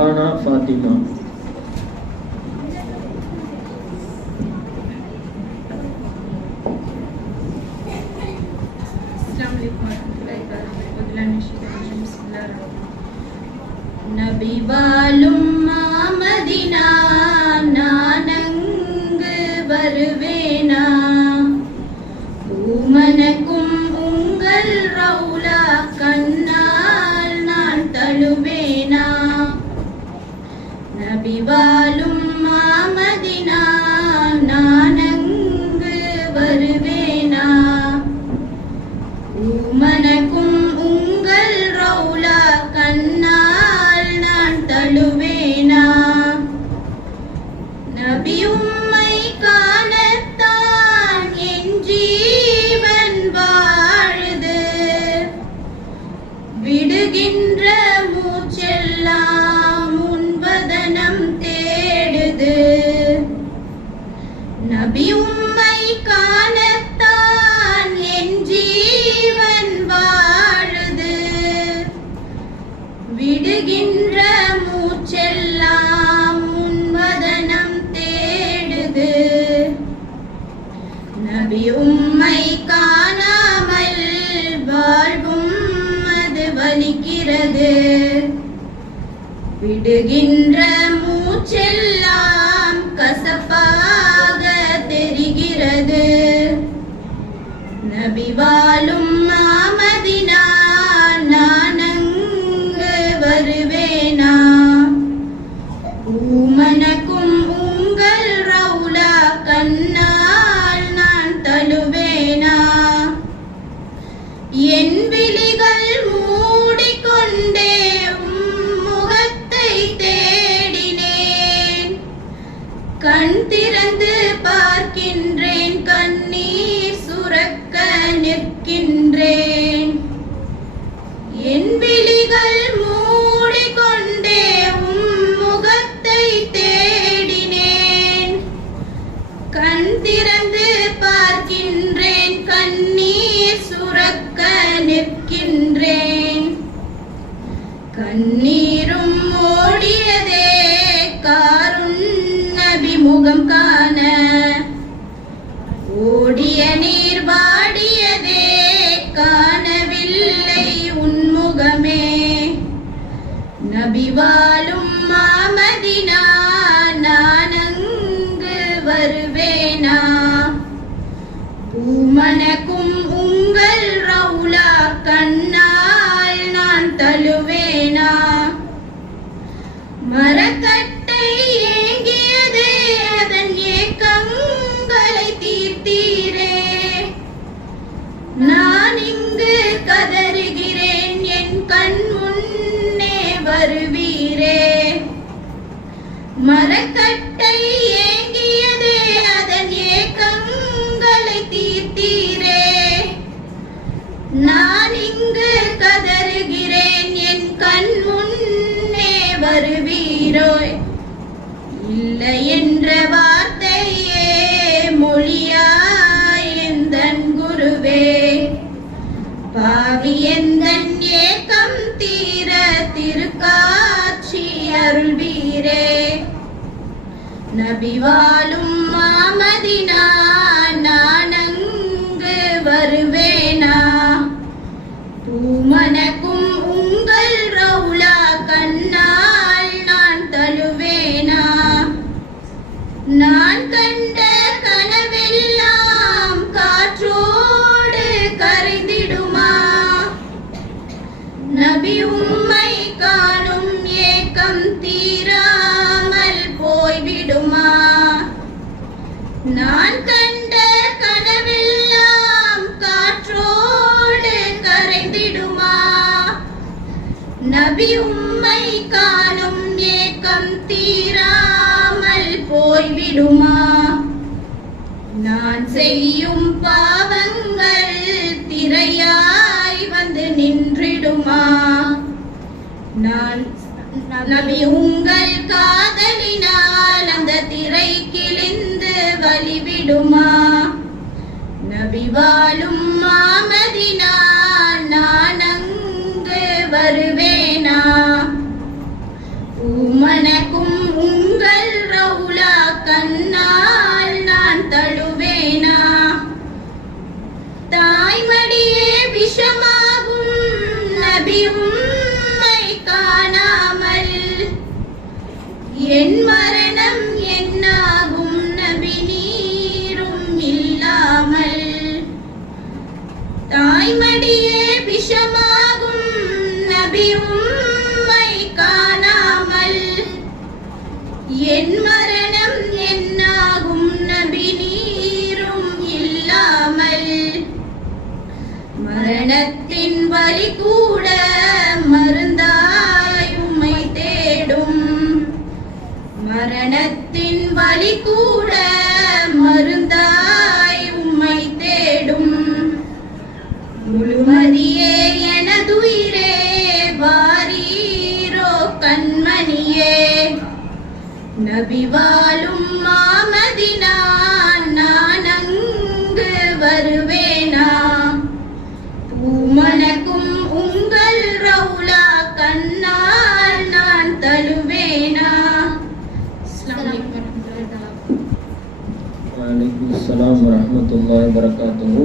ருக்கானா ஃபாத்திமா. நபி வாழும் மதீனா நானங்கு வருவேனா, பூமனக்கும் உங்கள் ரவுலா கண்ணால் நான் தழுவேனா. நபி வாழும் மதீனா நானங்கு வருவேனா, பூமனக்கும் உங்கள் ரவுலா கண்ணால் நான் தழுவேனா. நபி உம்மை காணத்தான் என் ஜீவன் வாழுது, விடுகின்ற மூச்செல்லாம் உன்வதனம் தேடுது. நபி உம்மை காணத்தான் என் ஜீவன் வாழுது, விடுகின்ற மூச்செல்லாம் உன்வதனம் தேடுது. நபி உம்மை காணாமல் வாழ்வும் அது வலிக்கிறது, விடுகின்ற மூச்செல்லாம் கசப்பாக தெரிகிறது. நபி வாழும் மதீனா நானங்கு வருவேனா, பூமனக்கும் உங்கள் ரவுலா கண்ணால் நான் தழுவேனா. என் விழிகள் மூடிக்கொண்டே முகத்தை தேடினேன், கண் திறந்து பார்க்கின்றேன், கண்ணீர் சுரக்க நிற்கின்றேன். என் விழிகள் மூடிக்கொண்டே முகத்தை தேடினேன், கண் திறந்து பார்க்கின்றேன், கண்ணீர் சுரக்க நிற்கின்றேன். கண்ணீரும் ஓடியதே காரும் நபி முகம் காண, ஓடிய நீர் வாடியதே காணவில்லை உன்முகமே. நபி வாழும் மதீனா நானங்கு வருவேனா, பூமனக்கும் உங்கள் ரவுலா கண்ணால் நான் தழுவேனா. மரக்கட்டை ஏங்கியதே அதன் ஏக்கங்களை தீர்த்தீரே, நான் இங்கு கதறுகிறேன் என் கண் முன்னே வருவீரே. மரக்கட்டை ஏங்கியதே அதன் ஏக்கங்களை தீர்த்தீரே, நான் இங்கு கதறுகிறேன் என் கண் முன்னே வருவீரோ. இல்லை என்ற வார்த்தையே மொழியாய் எந்தன் குருவே, பாவி எந்தன் ஏக்கம் தீர திருக்காட்சி அருள்வீரே. நபி வாழும் மதீனா நானங்கு வருவேனா, பூமனக்கும் உங்கள் ரவுலா கண்ணால் நான் தழுவேனா. நான் கண்ட கனவெல்லாம் காற்றோடு கரைந்திடுமா, நபி உம்மை காணும் ஏக்கம் தீராமல் போய்விடுமா. நான் கண்ட கனவெல்லாம் காற்றோடு கரைந்திடுமா, நபி உம்மை காணும் ஏக்கம் தீராமல் போய்விடுமா. நான் செய்யும் பாவங்கள் திரையாய் வந்து நின்றிடுமா, நான் நபி உங்கள் காதலினால் அந்த திரை கிழிந்து வழிவிடுமா. நபி வாழும் மதீனா நான் அங்கு வருவேனா, பூமணக்கும் உங்கள் ரவுலா கண்ணால் நான் தழுவேனா? தாய்மடியே விஷமாகும் நபி உம்மை காணாமல் என் மரணம் என்னாகும் நபி நீரும் இல்லாமல். தாய்மடியே விஷமாகும் நபி உம்மை காணாமல் என் மரணம் என்னாகும் நபி நீரும் இல்லாமல். மரணத்தின் வலி கூட மருந்தாய் உம்மை தேடும். மரணத்தின் வலி கூட மருந்தாய் உம்மை தேடும். முழுமதியே எனதுயிரே வாரீரோ கண்மணியே. நபி வாழும் மாமதினா நான் அங்கு வருவேனா? பூமணக்கும் உங்கள் ரவுலா கண்ணால் நான் தழுவேனா? Waalaikumsalam warahmatullahi wabarakatuh.